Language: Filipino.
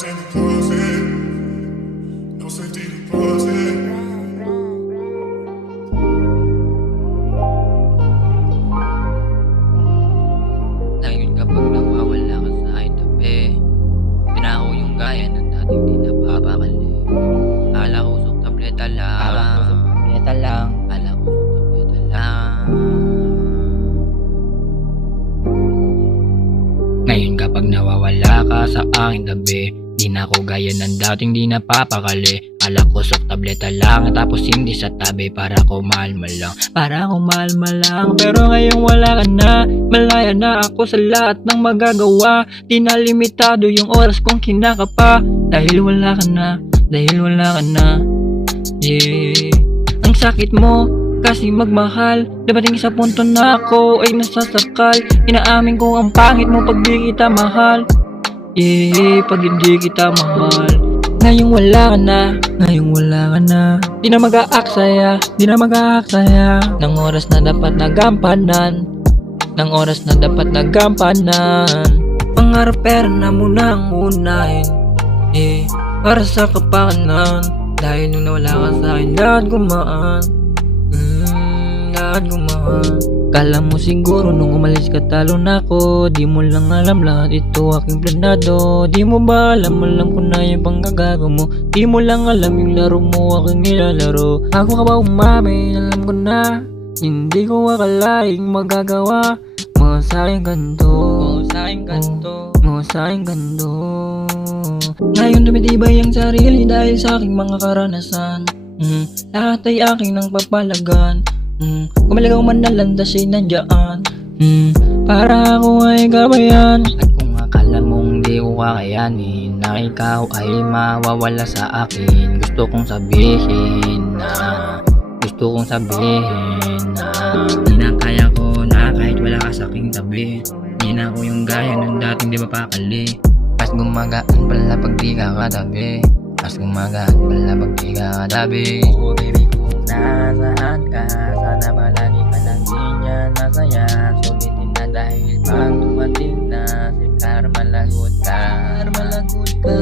take deposit. No safety deposit. Ngayon kapag nawawala ka sa aking tabi, pinako yung gaya ng dating di napapakali. Akala ko usok tableta lang. Akala ko usok tableta lang. Ngayon kapag nawawala ka sa aking tabi, di na ako gaya ng dating di napapakali. Akala ko usok tableta lang, tapos hindi sa tabi. Para ko mahal mo lang, para ko mahal mo lang. Pero ngayon wala ka na, malaya na ako sa lahat ng magagawa. Di na limitado yung oras kong kinakapa. Dahil wala ka na, dahil wala ka na. Yeah. Ang sakit mo kasi magmahal, dapating sa punto na ako ay nasasakal. Inaamin ko ang pangit mo pag di kita mahal. Yeah, pag hindi kita mahal. Ngayong wala ka na, ngayong wala ka na. Di na mag-aaksaya, di na mag-aaksaya ng oras na dapat nagampanan, ng oras na dapat nagampanan. Pangarap pera na muna ang unahin, eh, para sa kapakanan. Dahil nung nawala ka sa akin, lahat gumaan, lahat gumaan. Kala mo siguro nung umalis ka talo na ako. Di mo lang alam lahat ito aking planado. Di mo ba alam ko na yung panggagago mo. Di mo lang alam yung laro mo aking nilalaro. Ako ka ba umamin, alam ko na. Hindi ko akalaing magagawa mo sa aking ganito, mo sa aking ganito, mo sa aking ganito. Ngayon tumitibay ang sarili dahil sa aking mga karanasan. Lahat ay aking nang papalagan. Kumaligaw man na landas ay nandiyan, para ako ay gabayan. At kung akala mong di ko kakayanin, na ikaw ay mawawala sa akin, gusto kong sabihin na, gusto kong sabihin na di na kaya ko na kahit wala ka sa aking tabi. Di na ako yung gaya ng dating di mapakali. Mas gumagaan pala pag di ka katabi, mas gumagaan pala pag di ka katabi. Oh baby, kung nasaan ka, sana palagi ka lang ganyan nasaya. Sulitin na dahil pag dumating na si karma, lagot ka, karma, lagot ka.